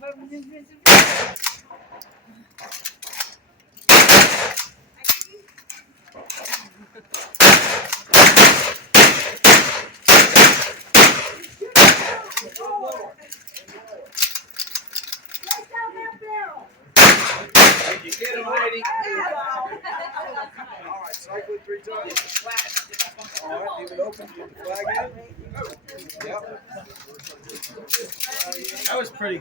Did you get him, lady? All right, cycle it 3 times. All right, leave it open. Get the flag in. Yep. That was pretty